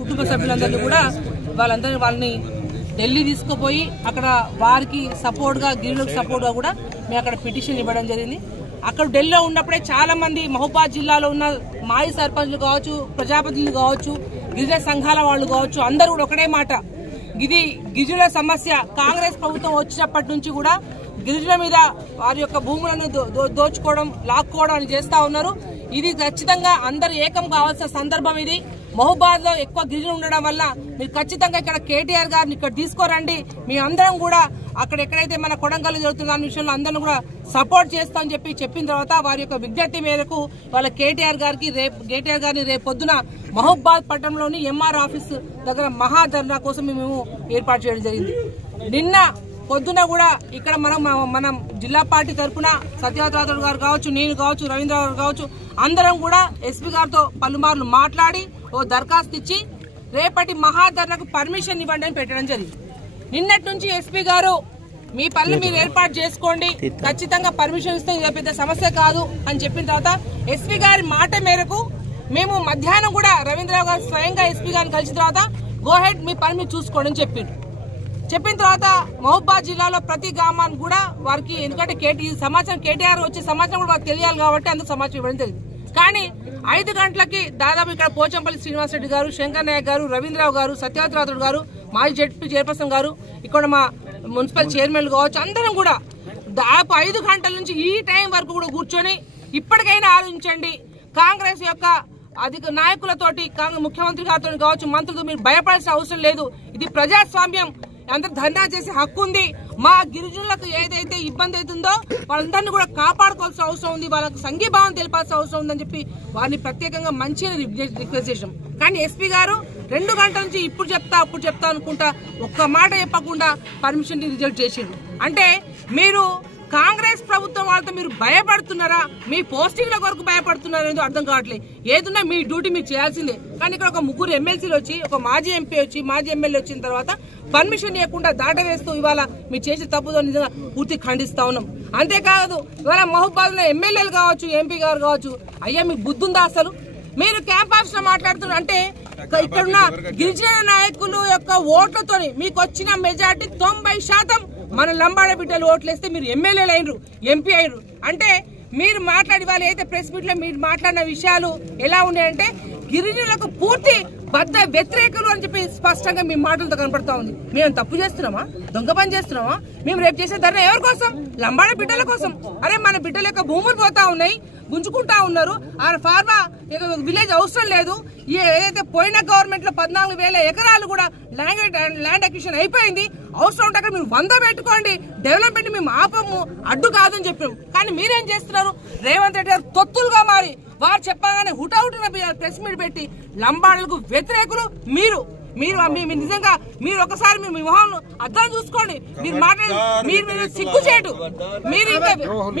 కుటుంబ సభ్యులందరినీ కూడా వాళ్ళని ఢిల్లీ తీసుకుపోయి అక్కడ వారికి సపోర్ట్ గా గిరిజనులకు సపోర్ట్ గా కూడా మేము అక్కడ పిటిషన్ ఇవ్వడం జరిగింది. అక్కడ ఢిల్లీలో ఉన్నప్పుడే చాలా మంది మహబూబాద్ జిల్లాలో ఉన్న మాజీ సర్పంచ్లు కావచ్చు, ప్రజాప్రతినిధులు కావచ్చు, గిరిజన సంఘాల వాళ్ళు కావచ్చు, అందరూ కూడా ఒకటే మాట, ఇది గిరిజనుల సమస్య. కాంగ్రెస్ ప్రభుత్వం వచ్చినప్పటి నుంచి కూడా గిరిజనుల మీద వారి యొక్క భూములను దోచుకోవడం, లాక్కోవడం అని చేస్తా ఉన్నారు. ఇది ఖచ్చితంగా అందరూ ఏకం కావాల్సిన సందర్భం. ఇది మహబూబాద్ లో ఎక్కువ గిరిజనులు ఉండడం వల్ల మీరు ఖచ్చితంగా ఇక్కడ కేటీఆర్ గారిని ఇక్కడ తీసుకోరండి, మీ అందరం కూడా అక్కడ ఎక్కడైతే మన కొడంగల్ జరుగుతున్న దాని విషయంలో అందరం కూడా సపోర్ట్ చేస్తామని చెప్పిన తర్వాత వారి యొక్క విజ్ఞప్తి మేరకు వాళ్ళ కేటీఆర్ గారిని రేపు పొద్దున మహబూబాద్ పట్టణంలోని ఎంఆర్ ఆఫీస్ దగ్గర మహాధర్నా కోసం మేము ఏర్పాటు చేయడం జరిగింది. నిన్న పొద్దున కూడా ఇక్కడ మనం జిల్లా పార్టీ తరఫున సత్యవతి గారు కావచ్చు, నేను కావచ్చు, రవీంద్ర గారు కావచ్చు, అందరం కూడా ఎస్పీ గారితో పలుమార్లు మాట్లాడి ఓ దరఖాస్తు ఇచ్చి రేపటి మహాధర్నాకు పర్మిషన్ ఇవ్వండి అని పెట్టడం జరిగింది. నిన్నటి నుంచి ఎస్పీ గారు మీ పనులు మీరు ఏర్పాటు చేసుకోండి, ఖచ్చితంగా పర్మిషన్ ఇస్తే ఇది పెద్ద సమస్య కాదు అని చెప్పిన తర్వాత ఎస్పీ గారి మాట మేరకు మేము మధ్యాహ్నం కూడా రవీంద్రరావు గారు స్వయంగా ఎస్పీ గారిని కలిసిన తర్వాత గో హెడ్ మీ పని మీరు చూసుకోండి అని చెప్పిన తర్వాత మహబూబాద్ జిల్లాలో ప్రతి గ్రామానికి కూడా వారికి, ఎందుకంటే సమాచారం కేటీఆర్ వచ్చే సమాచారం కూడా వారికి తెలియాలి కాబట్టి అందుకు సమాచారం ఇవ్వడం జరిగింది. కానీ 5 గంటలకి దాదాపు ఇక్కడ పోచంపల్లి శ్రీనివాసరెడ్డి గారు, శంకర్ నాయక్ గారు, రవీంద్రరావు గారు, సత్యవతి గారు, మాజీ జడ్పీ చైర్పర్సన్ గారు, ఇక్కడ మా మున్సిపల్ చైర్మన్ కావచ్చు, అందరం కూడా దాదాపు 5 గంటల నుంచి ఈ టైం వరకు కూడా కూర్చొని ఇప్పటికైనా ఆలోచించండి, కాంగ్రెస్ యొక్క అధిక నాయకులతోటి ముఖ్యమంత్రి గారితో కావచ్చు, మంత్రులతో మీరు భయపడాల్సిన అవసరం లేదు. ఇది ప్రజాస్వామ్యం, అందరు ధర్నా చేసే హక్కు ఉంది. మా గిరిజనులకు ఏదైతే ఇబ్బంది అవుతుందో వాళ్ళందరినీ కూడా కాపాడుకోవాల్సిన అవసరం ఉంది, వాళ్ళకు సంఘీభావం తెలిపాల్సిన అవసరం ఉందని చెప్పి వారిని ప్రత్యేకంగా మంచిగా రిక్వెస్ట్ చేశాం. కానీ ఎస్పీ గారు 2 గంటల నుంచి ఇప్పుడు చెప్తా అనుకుంటా ఒక్క మాట చెప్పకుండా పర్మిషన్ రిజెక్ట్ చేసిండు. అంటే మీరు కాంగ్రెస్ ప్రభుత్వం వాళ్ళతో మీరు భయపడుతున్నారా, మీ పోస్టింగ్ల కొరకు భయపడుతున్నారా ఏదో అర్థం కావట్లేదు. ఏదున్నా మీ డ్యూటీ మీరు చేయాల్సిందే. కానీ ఇక్కడ ఒక 3 ఎమ్మెల్సీలు వచ్చి, ఒక మాజీ ఎంపీ వచ్చి, మాజీ ఎమ్మెల్యే వచ్చిన తర్వాత పర్మిషన్ ఇవ్వకుండా దాటవేస్తూ ఇవాళ మీరు చేసే తప్పుతో నిజంగా పూర్తి ఖండిస్తా ఉన్నాం. అంతేకాదు ఇవాళ మహబూబాద్ లో ఎమ్మెల్యేలు కావచ్చు, ఎంపీ గారు కావచ్చు, అయ్యా మీకు బుద్ధుందా అసలు? మీరు క్యాంప్ ఆఫీస్ లో మాట్లాడుతున్నారు అంటే ఇక్కడున్న గిరిజన నాయకులు యొక్క ఓట్లతోని మీకు వచ్చిన మెజార్టీ 90% మన లంబాడ బిడ్డలు ఓట్లేస్తే మీరు ఎమ్మెల్యేలు అయినరు, ఎంపీ అయినరు. అంటే మీరు మాట్లాడి వాళ్ళు అయితే ప్రెస్ మీట్ లో మీరు మాట్లాడిన విషయాలు ఎలా ఉన్నాయంటే గిరిజనులకు పూర్తి బద్ద వ్యతిరేకులు అని చెప్పి స్పష్టంగా మీ మాటలతో కనపడతా ఉంది. మేము తప్పు చేస్తున్నామా, దొంగ పని చేస్తున్నామా? మేము రేపు చేసే ధర్నా ఎవరి కోసం? లంబాడ బిడ్డల కోసం. అరే మన బిడ్డల యొక్క భూములు పోతా ఉన్నాయి, గుంజుకుంటా ఉన్నారు. ఆ ఫార్మా విలేజ్ అవసరం లేదు. ఏదైతే పోయిన గవర్నమెంట్ లో 14,000 ఎకరాలు కూడా ల్యాండ్ అక్విజిషన్ అయిపోయింది. అవసరం ఉంటే మీరు 100 పెట్టుకోండి, డెవలప్మెంట్ మేము ఆపము, అడ్డు కాదని చెప్పాము. కానీ మీరేం చేస్తున్నారు? రేవంత్ రెడ్డి గారు తొత్తులుగా మారి వారు చెప్పగానే హుటాహుటిన ప్రెస్ మీట్ పెట్టి లంబాడులకు వ్యతిరేకులు మీరు నిజంగా మీరు ఒకసారి మీ మొహం అర్థం చూసుకోండి. మీరు మీరు సిగ్గు చేయడు. మీరు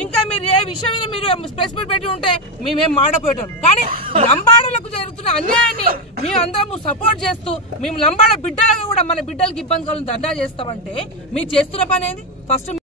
ఇంకా మీరు ఏ విషయం మీద మీరు ప్రెస్ మీట్ పెట్టి ఉంటే మేమేం మాడపోయాం. కానీ లంబాడులకు జరుగుతున్న అన్యాయాన్ని మేము అందరం సపోర్ట్ చేస్తూ మేము లంబాడ బిడ్డలకు కూడా మన బిడ్డలకు ఇబ్బంది కలుగుతుంది ధర్నా చేస్తామంటే మీరు చేస్తున్న పని ఏంది? ఫస్ట్